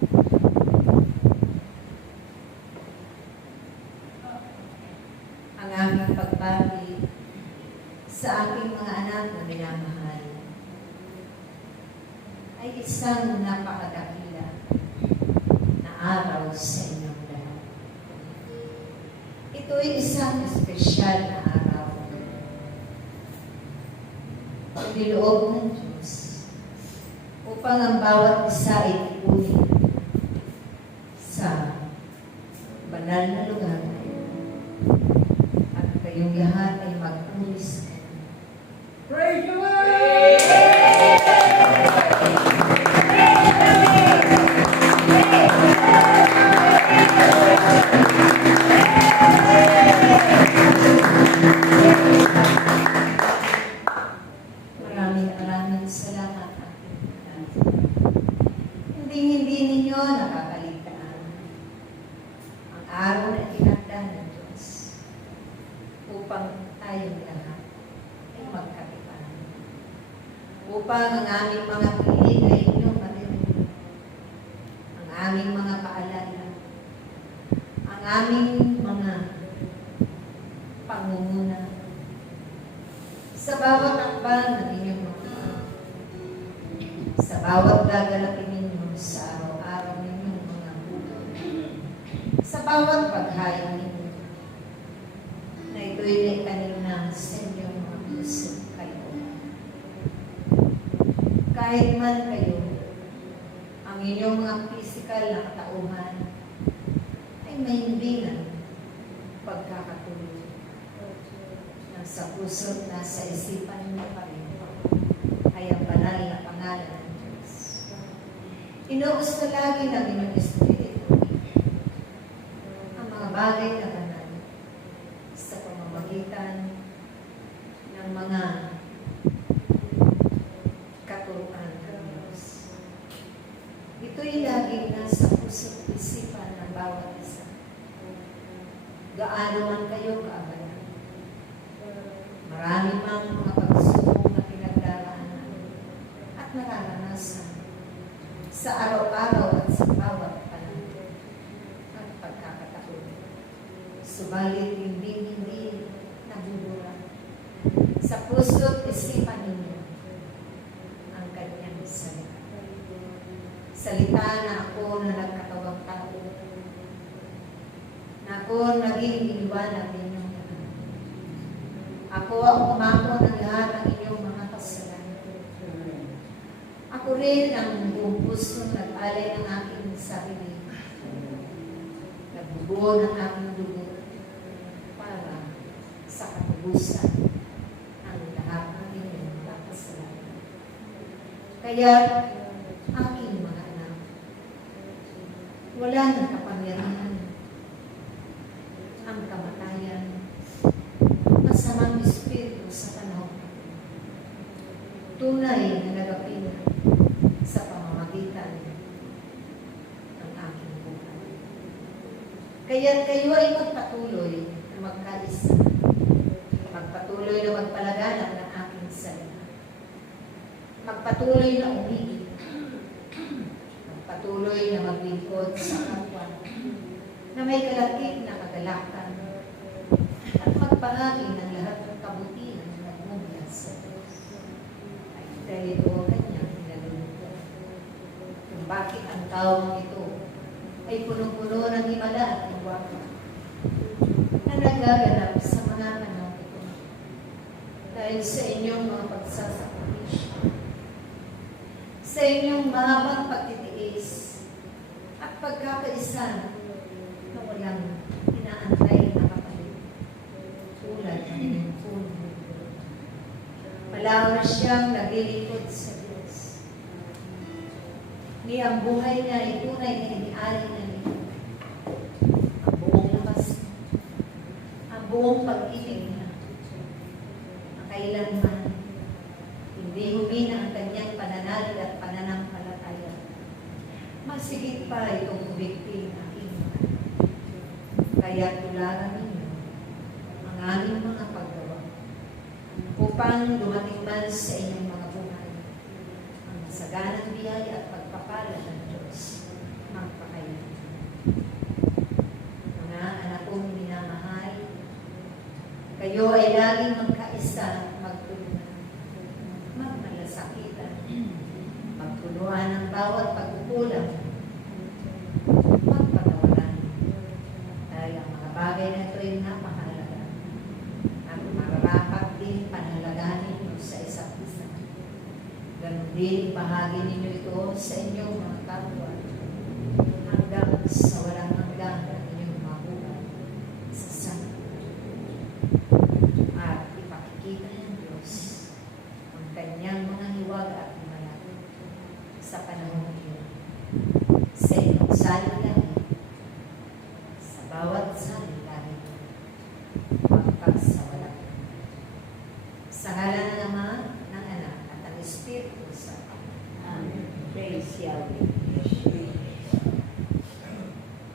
Ang aming pagbati sa aking mga anak na minamahal ay isang napakadakila na araw sa inyong lahat. Ito ay isang espesyal na araw na niloob ng Diyos upang ang bawat isa ay ipunin sa banal na lugar at kayong lahat ay magpulis. Praise the Lord! Maraming salamat. Hindi ninyo nakakaligtaan ang araw na tinagda ng Diyos upang tayong lahat ay magkatipan. Upang ang aming mga piling ay inyong maririnig, ang aming mga paalala, ang aming mga pangunguna sa bawat akbang ng inyong mga sa bawat gagalapin ninyo sa araw-araw ninyong mga buhay, sa bawat paghain ninyo, na ito'y naitanim na sa inyong mga puso kayo. Kahit man kayo, ang inyong mga physical na katauhan ay mahimbingan pagkakatuloy. Nasa puso at nasa isipan niyo pa rin ay ang banal na pangalan ng Diyos. Inuusto lagi ng inyong espiritu ang mga bagay na banal sa pamamagitan ng mga katuruan ng Diyos. Ito'y laging nasa puso at isipan ng bawat isa. Gaano man kayo kaabala, marami mang mga pagsubok na pinagdaraanan at nararanasan sa araw-araw at sa bawat panahon at pagkakataon. Subalit hindi nabubura sa puso at isipan ninyo ang kanyang salita. Salita na ako na nagkatawang tao, na ako naging iniwanan ninyong lahat. Ako ang umako ng lahat ng inyong mga kasalanan. Ako rin ang buong puso nag-alay ng aking sarili. Nagbubuo ng aking dugo para sa katubusan ang lahat ng inyong mga kasalanan. Kaya, aking mga anak, wala nang kapangyarihan ang kamatayan, masamang espiritu sa panahon. Tunay na nagapin sa pamamagitan ng aking buhay. Kaya kayo ay magpatuloy na magkaisa, magpatuloy na magpalaganap ng aking salita, magpatuloy na umigil, magpatuloy na maglingkod sa kapwa, na may kalakip na kagalakan, at magbahagi ng lahat ng kabutihan na nagmumula sa Diyos. Ay dahil ito kanyang pinalulugan. Kung bakit ang taong ito ay punong-puno ng himala at hiwaga na nagaganap sa mga panahon ito. Dahil sa inyong mga pagsasakripisyo, sa inyong mahabang pagtitiis at pagkakaisa na walang inaantay na kapalit tulad ng inyong puno. Malaw na siyang naglilingkod sa Diyos. Ni ang buhay niya ay tunay na inialay na niya. Ang buong lakas, ang buong pag-ibig niya, ang kailanman, hindi humina ang kanyang pananalig at pananampalataya. Masigit pa itong kubigting aking mga. Kaya tularan ninyo ang aming mga paggawa upang dumating man sa inyong mga buhay ang masaganang biyaya at pagpapala ng Diyos Mga anak kong minamahal, kayo ay laging magkaisa, magtulungan, magmalasakitan, magtulungan ng bawat pagkukulang, magpatawaran. Dahil ang mga bagay na ito ay napakahalaga at mararapat din panhalagahan ninyo sa isa't isa. Ganun din bahagi ninyo ito sa inyong mga kapwa hanggang sa walang hanggan ang inyong mabuhay sa sanlibutan. At ipakikita ng Diyos ang kanyang mga hiwaga at himalag sa panahon iyon sa inyong salilahi, sa bawat salilahi, pagpag sa walang hanggan. Sa ngalan ng Ama, ng Anak, at ng Espiritu Santo. Amen. Praise Yahweh.